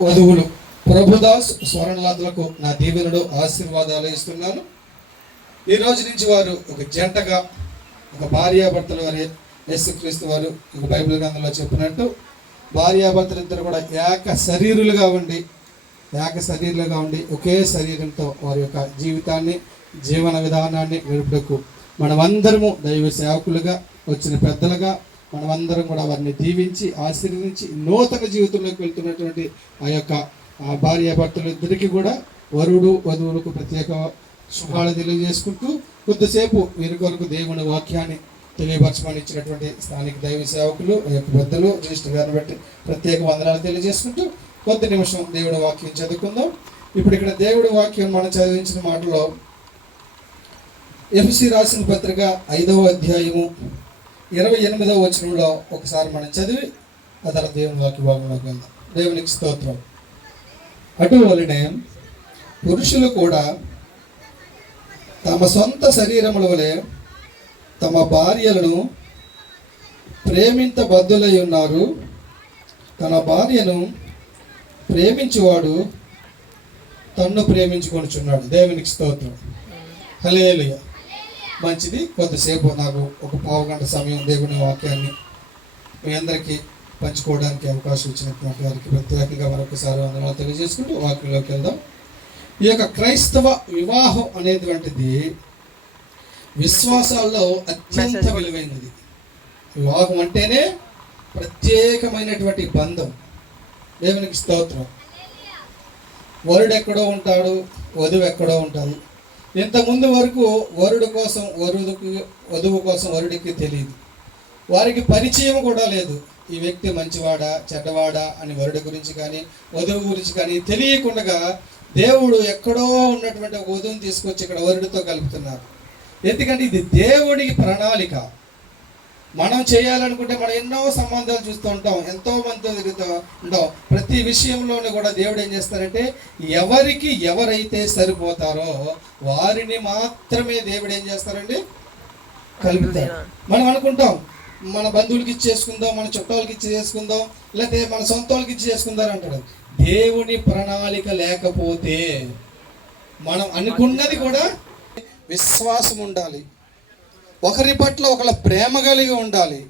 వధువులు ప్రభుదాస్ స్వర్ణలాదులకు నా దీవెనలు ఆశీర్వాదాలు ఇస్తున్నాను. ఈ రోజు నుంచి వారు ఒక జంటగా ఒక భార్యాభర్తలు వారి యేసుక్రీస్తు వారు ఒక బైబిల్ గ్రంథంలో చెప్పినట్టు భార్యాభర్తలు ఇద్దరు కూడా ఏక శరీరులుగా ఉండి ఏక శరీరులుగా ఉండి ఒకే శరీరంతో వారి యొక్క జీవితాన్ని జీవన విధానాన్ని గడుపుటకు మనమందరము దైవ సేవకులుగా వచ్చిన పెద్దలుగా మనమందరం కూడా వారిని దీవించి ఆశీర్వదించి నూతన జీవితంలోకి వెళ్తున్నటువంటి ఆ యొక్క ఆ భార్యాభర్తలు కూడా వరుడు వధువులకు ప్రత్యేక శుభాలు తెలియజేసుకుంటూ కొద్దిసేపు వీరి కొరకు దేవుని వాక్యాన్ని తెలియపరచమని ఇచ్చినటువంటి స్థానిక దైవ సేవకులు ఆ యొక్క పెద్దలు జ్యేష్ఠ గారిని బట్టి ప్రత్యేక వందనాలు తెలియజేసుకుంటూ కొద్ది నిమిషం దేవుడి వాక్యం చదువుకుందాం. ఇప్పుడు ఇక్కడ దేవుడి వాక్యం మనం చదివించిన మాటలో ఎఫ్సి రాసిన పత్రిక ఐదవ అధ్యాయము ఇరవై ఎనిమిదవ వచనంలో ఒకసారి మనం చదివి ఆ తర్వాత దేవుని వాక్య భాగంలోకి వెళ్దాం దేవునికి స్తోత్రం. అటువలనే పురుషులు కూడా తమ సొంత శరీరముల వలె తమ భార్యలను ప్రేమించబద్దులై ఉన్నారు. తన భార్యను ప్రేమించువాడు తన్ను ప్రేమించుకొనిచున్నాడు. దేవునికి స్తోత్రం. హలేలుయ మంచిది. కొద్దిసేపు నాకు ఒక పావు గంట సమయం దేవుని వాక్యాన్ని మీ అందరికీ పంచుకోవడానికి అవకాశం ఇచ్చినటువంటి వారికి ప్రత్యేకంగా మరొకసారి వందనాలు తెలియజేసుకుంటూ వాక్యంలోకి వెళ్దాం. ఈ యొక్క క్రైస్తవ వివాహం అనేటువంటిది విశ్వాసాల్లో అత్యంత విలువైనది. వివాహం అంటేనే ప్రత్యేకమైనటువంటి బంధం. దేవునికి స్తోత్రం. వరుడు ఎక్కడో ఉంటాడు వధువు ఎక్కడో ఉంటుంది ఇంతకుముందు వరకు వరుడు కోసం వరుడుకు వధువు కోసం వరుడికి తెలియదు వారికి పరిచయం కూడా లేదు. ఈ వ్యక్తి మంచివాడా చెడ్డవాడా అని వరుడి గురించి కానీ వధువు గురించి కానీ తెలియకుండా దేవుడు ఎక్కడో ఉన్నటువంటి వధువుని తీసుకొచ్చి ఇక్కడ వరుడితో కలుపుతున్నారు. ఎందుకంటే ఇది దేవుడి ప్రణాళిక. మనం చేయాలనుకుంటే మనం ఎన్నో సంబంధాలు చూస్తూ ఉంటాం ఎంతో మందితో తిరుగుతూ ఉంటాం. ప్రతి విషయంలోనూ కూడా దేవుడు ఏం చేస్తారంటే ఎవరికి ఎవరైతే సరిపోతారో వారిని మాత్రమే దేవుడు ఏం చేస్తారండి? కలుపుతారు మనం అనుకుంటాం మన బంధువులకి ఇచ్చి చేసుకుందాం మన చుట్టాలకి ఇచ్చి చేసుకుందాం లేకపోతే మన సొంత వాళ్ళకి ఇచ్చి చేసుకుందాం అంటాడు. దేవుని ప్రణాళిక లేకపోతే మనం అనుకున్నది కూడా విశ్వాసం ఉండాలి. ఒకరి పట్ల ఒకళ్ళ ప్రేమ కలిగి ఉండాలి.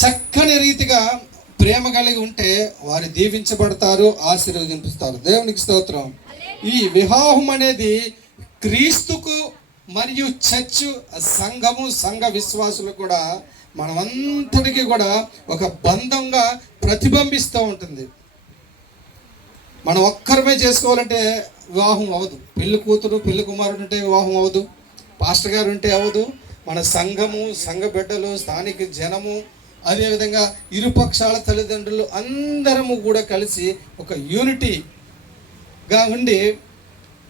చక్కని రీతిగా ప్రేమ కలిగి ఉంటే వారు దీవించబడతారు ఆశీర్వదింపుతారు దేవునికి స్తోత్రం. ఈ వివాహం అనేది క్రీస్తుకు మరియు చర్చ్ సంఘము సంఘ విశ్వాసులు కూడా మనమంతటికీ కూడా ఒక బంధంగా ప్రతిబింబిస్తూ ఉంటుంది. మనం ఒక్కరమే చేసుకోవాలంటే వివాహం అవ్వదు. పెళ్ళి కూతురు పెళ్ళి కుమారుడు అంటే వివాహం అవ్వదు. పాస్టర్ గారు ఉంటే అవ్వదు. మన సంఘము సంఘ బిడ్డలు స్థానిక జనము అదేవిధంగా ఇరుపక్షాల తల్లిదండ్రులు అందరము కూడా కలిసి ఒక యూనిటీగా ఉండి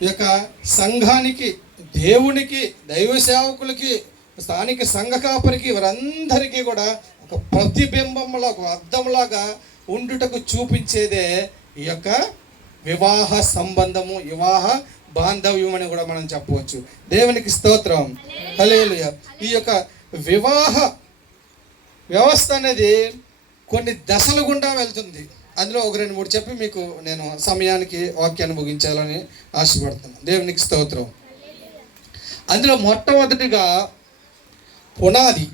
ఈ యొక్క సంఘానికి దేవునికి దైవ సేవకులకి స్థానిక సంఘ కాపరికి వారందరికీ కూడా ఒక ప్రతిబింబంలా ఒక అర్థంలాగా ఉండుటకు చూపించేదే ఈ యొక్క వివాహ సంబంధము వివాహ బాంధవ్యం అని కూడా మనం చెప్పవచ్చు. దేవునికి స్తోత్రం. హలేలుయ ఈ యొక్క వివాహ వ్యవస్థ అనేది కొన్ని దశల గుండా వెళ్తుంది. అందులో ఒక రెండు మూడు చెప్పి మీకు నేను సమయానికి వాక్యాన్ని ముగించాలని ఆశపడుతున్నాను దేవునికి స్తోత్రం. అందులో మొట్టమొదటిగా పునాది.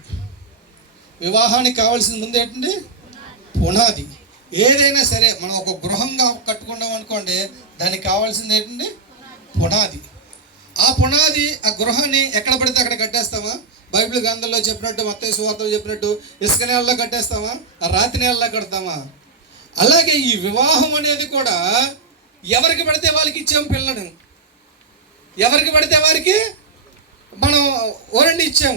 వివాహానికి కావాల్సిన ముందు ఏంటండి? పునాది. ఏదైనా సరే మనం ఒక గృహంగా కట్టుకున్నాం అనుకోండి దానికి కావాల్సింది ఏంటండి? పునాది. ఆ పునాది ఆ గృహాన్ని ఎక్కడ పడితే అక్కడ కట్టేస్తామా? బైబిల్ గ్రంథంలో చెప్పినట్టు మొత్తం సువార్తలు చెప్పినట్టు ఇసుక నేలలో కట్టేస్తామా? ఆ రాతి నేలలో కడతామా? అలాగే ఈ వివాహం అనేది కూడా ఎవరికి పడితే వాళ్ళకి ఇచ్చాం పిల్లను ఎవరికి పడితే వారికి మనం ఓరండి ఇచ్చాము.